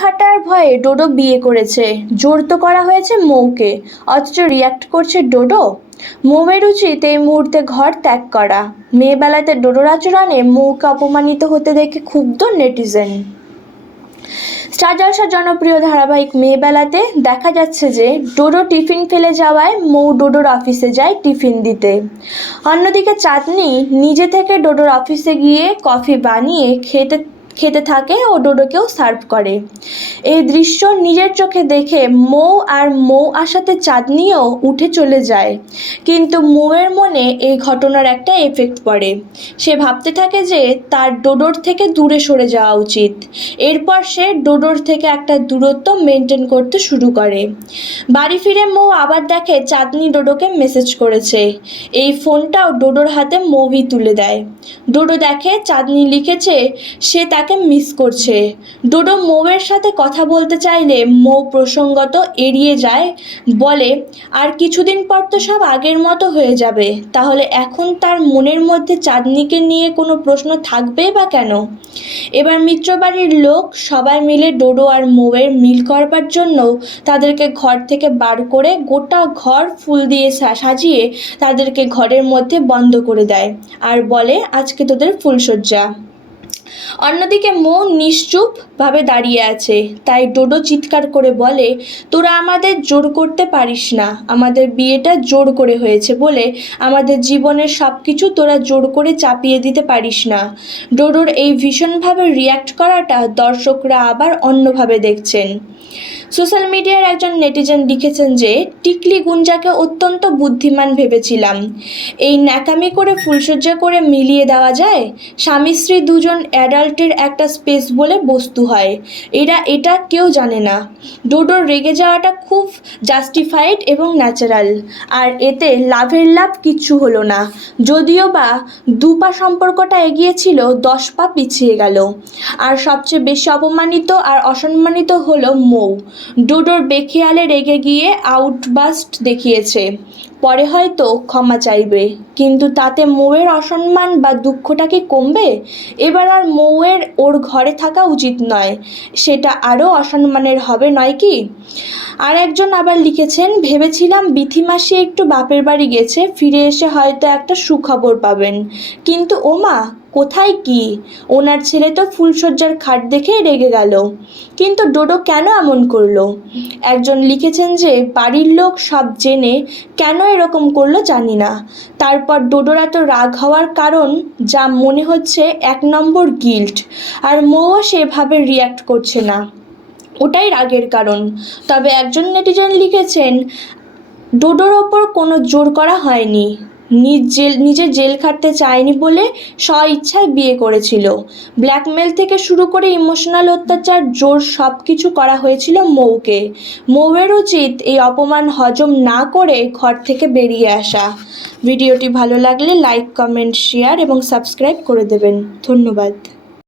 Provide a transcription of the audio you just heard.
খাটার ভয়ে ডোডো বিয়ে করেছে, জোর তো করা হয়েছে মৌকে, অথচ রিয়াক্ট করছে ডোডো। মৌয়ের উচিত এই মুহূর্তে ঘর ত্যাগ করা। মেয়েবেলাতে ডোডোর আচরণে মৌকে অপমানিত হতে দেখে ক্ষুব্ধ নেটিজেন। স্টার জলসার জনপ্রিয় ধারাবাহিক মেয়েবেলাতে দেখা যাচ্ছে যে ডোডো টিফিন ফেলে যাওয়ায় মৌ ডোডোর অফিসে যায় টিফিন দিতে। অন্যদিকে চাঁদনি নিজে থেকে ডোডোর অফিসে গিয়ে কফি বানিয়ে খেতে থাকে ও ডোডোকেও সার্ভ করে। এই দৃশ্য নিজের চোখে দেখে মৌ আসাতে চাঁদনিও উঠে চলে যায়। কিন্তু মৌয়ের মনে এই ঘটনার একটা এফেক্ট পড়ে। সে ভাবতে থাকে যে তার ডোডোর থেকে দূরে সরে যাওয়া উচিত। এরপর সে ডোডোর থেকে একটা দূরত্ব মেনটেন করতে শুরু করে। বাড়ি ফিরে মৌ আবার দেখে চাঁদনি ডোডোকে মেসেজ করেছে। এই ফোনটাও ডোডোর হাতে মৌই তুলে দেয়। ডোডো দেখে চাঁদনি লিখেছে সে তাকে মিস করছে। ডোডো মৌয়ের সাথে কথা বলতে চাইলে মৌ প্রসঙ্গত এড়িয়ে যায়, বলে আর কিছুদিন পর তো সব আগের মতো হয়ে যাবে, তাহলে এখন তার মনের মধ্যে চাঁদনিকে নিয়ে কোনো প্রশ্ন থাকবে বা কেন। এবার মিত্রবাড়ির লোক সবাই মিলে ডোডো আর মৌয়ের মিল করবার জন্য তাদেরকে ঘর থেকে বার করে গোটা ঘর ফুল দিয়ে সাজিয়ে তাদেরকে ঘরের মধ্যে বন্ধ করে দেয় আর বলে আজকে তোদের ফুলশয্যা। অন্যদিকে মৌ নিশ্চুপভাবে দাঁড়িয়ে আছে। তাই ডোডো চিৎকার করে বলে তোরা আমাদের জোর করতে পারিস না, আমাদের বিয়েটা জোর করে হয়েছে বলে আমাদের জীবনের সব কিছু তোরা জোর করে চাপিয়ে দিতে পারিস না। ডোডোর এই ভীষণভাবে রিয়্যাক্ট করাটা দর্শকরা আবার অন্যভাবে দেখছেন। সোশ্যাল মিডিয়ার একজন নেটিজেন লিখেছেন যে টিকলি গুঞ্জাকে অত্যন্ত বুদ্ধিমান ভেবেছিলাম। এই ন্যাকামি করে ফুলসজ্জা করে মিলিয়ে দেওয়া যায়। স্বামী স্ত্রী দুজন অ্যাডাল্টের একটা স্পেস বলে বস্তু হয়, এটা কেউ জানে না। ডোডোর রেগে যাওয়াটা খুব জাস্টিফাইড এবং ন্যাচারাল। আর এতে লাভের লাভ কিচ্ছু হলো না, যদিও বা 2 পা সম্পর্কটা এগিয়েছিল 10 পা পিছিয়ে গেল। আর সবচেয়ে বেশি অপমানিত আর অসম্মানিত হলো মৌ। ডোডোর বেখেয়ালে রেগে গিয়ে আউটবাস্ট দেখিয়েছে, পরে হয়তো ক্ষমা চাইবে, কিন্তু তাতে মৌয়ের অসম্মান বা দুঃখটা কি কমবে? এবার আর মৌয়ের ওর ঘরে থাকা উচিত নয়, সেটা আরও অসম্মানের হবে নয় কি? আর একজন আবার লিখেছেন ভেবেছিলাম বিথি মাসি একটু বাপের বাড়ি গেছে, ফিরে এসে হয়তো একটা সুখবর পাবেন, কিন্তু ওমা কোথায় কি, ওনার ছেলে তো ফুলশয্যার খাট দেখে রেগে গেল। কিন্তু ডোডো কেন এমন করলো? একজন লিখেছেন যে বাড়ির লোক সব জেনে কেন এরকম করলো জানি না। তারপর ডোডোর এত রাগ হওয়ার কারণ যা মনে হচ্ছে 1 নম্বর গিল্ট, আর মৌও সেভাবে রিয়্যাক্ট করছে না, ওটাই রাগের কারণ। তবে একজন নেটিজেন লিখেছেন ডোডোর ওপর কোনো জোর করা হয়নি, নিজে জেল খাটতে চায়নি বলে স্ব-ইচ্ছায় বিয়ে করেছিল। ব্ল্যাকমেল থেকে শুরু করে ইমোশনাল অত্যাচার, জোর সব কিছু করা হয়েছিল মৌকে। মৌয়ের উচিত এই অপমান হজম না করে ঘর থেকে বেরিয়ে আসা। ভিডিওটি ভালো লাগলে লাইক, কমেন্ট, শেয়ার এবং সাবস্ক্রাইব করে দেবেন। ধন্যবাদ।